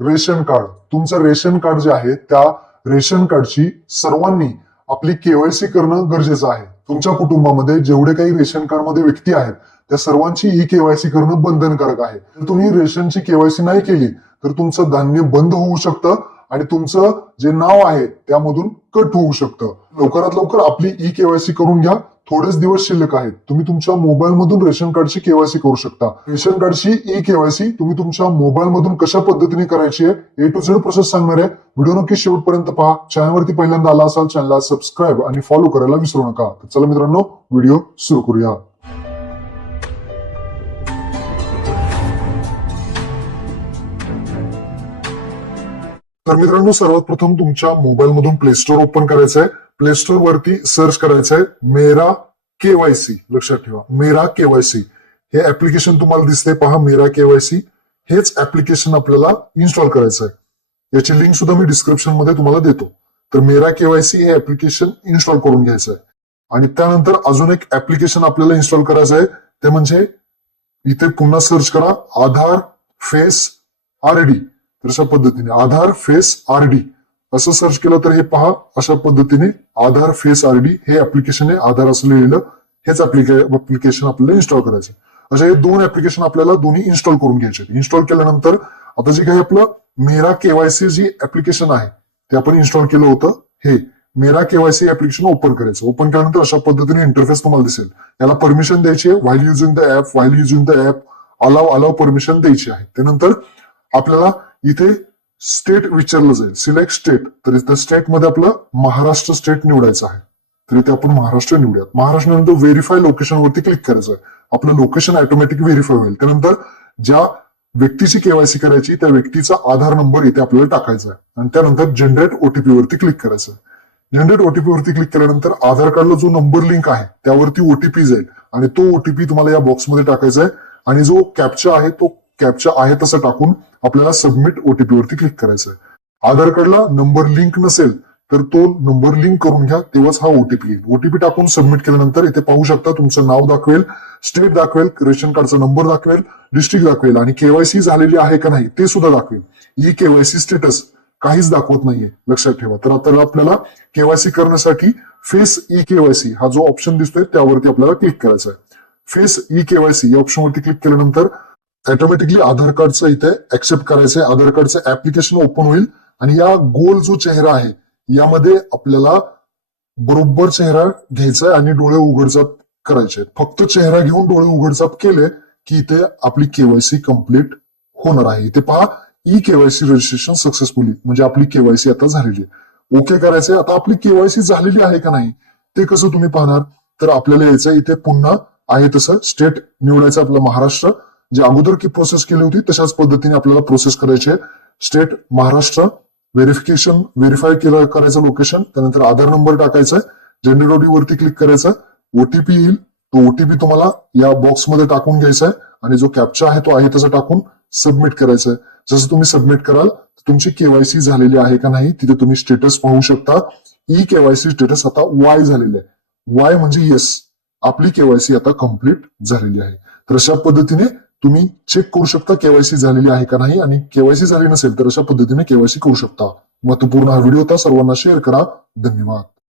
Ration card. तुमचं ration card जे आहे त्या रेशन कार्डची सर्वांनी आपली केवायसी करणं गरजेचं आहे. तुमच्या कुटुंबामध्ये जेवढे काही रेशन कार्डमध्ये व्यक्ती आहेत त्या सर्वांची ई केवायसी करणं बंधनकारक आहे. जर तुम्ही रेशनची केवायसी नाही केली तर तुमचं धान्य बंद होऊ शकतं आणि तुमचं जे नाव आहे त्यामधून कट होऊ शकतं. लवकरात लवकर आपली ई केवायसी करून घ्या. थोडेच दिवस शिल्लक आहेत. तुम्ही तुमच्या मोबाईल मधून रेशन कार्डची केवायसी करू शकता. रेशन कार्डची ई केवायसी तुम्ही तुमच्या मोबाईल मधून कशा पद्धतीने करायची आहे ए टू झेड प्रोसेस सांगणार आहे. व्हिडिओ नक्की शेवटपर्यंत पहा. चॅनलवरती पहिल्यांदा आला असाल चॅनलला सबस्क्राईब आणि फॉलो करायला विसरू नका. तर चला मित्रांनो व्हिडिओ सुरू करूया. तर मित्रांनो सर्वात प्रथम तुमच्या मोबाईल मधून प्ले स्टोअर ओपन करायचं आहे प्ले स्टोर वरती सर्च करायचं आहे मेरा केवायसी लक्षात ठेवा. मेरा केवायसी हे ऍप्लिकेशन तुम्हाला दिसते पहा मेरा केवायसी हेच ऍप्लिकेशन आपल्याला इन्स्टॉल करायचं आहे याची लिंक सुद्धा मी डिस्क्रिप्शनमध्ये तुम्हाला देतो. तर मेरा केवायसी हे ऍप्लिकेशन इन्स्टॉल करून घ्यायचं आहे आणि त्यानंतर अजून एक ऍप्लिकेशन आपल्याला इन्स्टॉल करायचं आहे ते म्हणजे इथे पुन्हा सर्च करा आधार फेस आर डी. तर अशा पद्धतीने आधार फेस आर डी. असं सर्च केलं तर हे पहा अशा पद्धतीने आधार फेस आर डी हे ऍप्लिकेशन आहे आधार असं लिहिलेलं हेच ऍप्लिकेशन आपल्याला इन्स्टॉल करायचं अशा हे दोन ऍप्लिकेशन आपल्याला दोन्ही इन्स्टॉल करून घ्यायचे इन्स्टॉल केल्यानंतर आता जे काही आपलं मेरा केवायसी जी ऍप्लिकेशन आहे ते आपण इन्स्टॉल केलं होतं हे मेरा केवायसी ऍप्लिकेशन ओपन करायचं. ओपन केल्यानंतर अशा पद्धतीने इंटरफेस तुम्हाला दिसेल. याला परमिशन द्यायची आहे while using the app while using the app allow allow permission द्यायची आहे. त्यानंतर आपल्याला इथे स्टेट विचारलं जाईल म्हणजे सिलेक्ट स्टेट तर त्या स्टेटमध्ये आपलं महाराष्ट्र स्टेट निवडायचं आहे. तर इथे आपण महाराष्ट्र निवडूयात. महाराष्ट्र नंतर व्हेरीफाय लोकेशन वरती क्लिक करायचं आहे आपलं लोकेशन ऑटोमॅटिक व्हेरीफाय होईल. त्यानंतर ज्या व्यक्तीची केवायसी करायची त्या व्यक्तीचा आधार नंबर इथे आपल्याला टाकायचा आहे. आणि त्यानंतर जनरेट ओटीपी वरती क्लिक करायचं आहे जनरेट ओटीपी वरती क्लिक केल्यानंतर आधार कार्डला जो नंबर लिंक आहे त्यावरती ओटीपी जाईल. आणि तो ओटीपी तुम्हाला या बॉक्समध्ये टाकायचा आहे. आणि जो कॅप्चा आहे तो कॅप्चा आहे तसं टाकून आपल्याला सबमिट ओटीपी वरती क्लिक करायचं आहे आधार कार्डला नंबर लिंक नसेल तर तो नंबर लिंक करून घ्या तेव्हाच हा ओटीपी येईल. ओटीपी टाकून सबमिट केल्यानंतर इथे पाहू शकता तुमचं नाव दाखवेल स्टेट दाखवेल रेशन कार्डचा नंबर दाखवेल डिस्ट्रिक्ट दाखवेल आणि केवायसी झालेली आहे का नाही ते सुद्धा दाखवेल. ई केवायसी स्टेटस काहीच दाखवत नाहीये लक्षात ठेवा. तर आता आपल्याला केवायसी करण्यासाठी फेस ई केवायसी हा जो ऑप्शन दिसतोय त्यावरती आपल्याला क्लिक करायचा आहे फेस ई केवायसी या ऑप्शन वरती क्लिक केल्यानंतर ऑटोमॅटिकली आधार कार्डचं इथे ऍक्सेप्ट करायचंय. आधार कार्डचं ऍप्लिकेशन ओपन होईल. आणि या गोल जो चेहरा आहे यामध्ये आपल्याला बरोबर चेहरा घ्यायचा आहे आणि डोळे उघडचाप करायचे. फक्त चेहरा घेऊन डोळे उघडचाप केले की इथे आपली केवायसी कंप्लीट होणार आहे. इथे पहा ई केवायसी रजिस्ट्रेशन सक्सेसफुली म्हणजे आपली केवायसी आता झालेली आहे. ओके करायचंय. आता आपली केवायसी झालेली आहे का नाही ते कसं तुम्ही पाहणार? तर आपल्याला यायचं इथे पुन्हा आहे तसं स्टेट निवडायचं आपलं महाराष्ट्र. जे अगोदर की प्रोसेस केली होती तशाच पद्धतीने आपल्याला प्रोसेस करायची. आहे स्टेट महाराष्ट्र व्हेरिफिकेशन व्हेरीफाय केलं करायचं लोकेशन त्यानंतर आधार नंबर टाकायचा आहे. जनरेट वरती क्लिक करायचं ओटीपी येईल. तो ओटीपी तुम्हाला या बॉक्समध्ये टाकून घ्यायचा आहे. आणि जो कॅप्चा आहे तो आहे तसा टाकून सबमिट करायचा आहे. जसं तुम्ही सबमिट कराल तुमची केवायसी झालेली आहे का नाही तिथे तुम्ही स्टेटस पाहू शकता. ई केवायसी स्टेटस आता म्हणजे वाय झालेले आहे. वाय म्हणजे येस आपली केवायसी आता कंप्लीट झालेली आहे. तर अशा पद्धतीने तुम्ही चेक करू शकता केवायसी झालेली आहे का नाही आणि केवायसी झाली नसेल तर अशा पद्धतीने केवायसी करू शकता. महत्त्वपूर्ण हा व्हिडिओ होता. सर्वांना शेअर करा. धन्यवाद.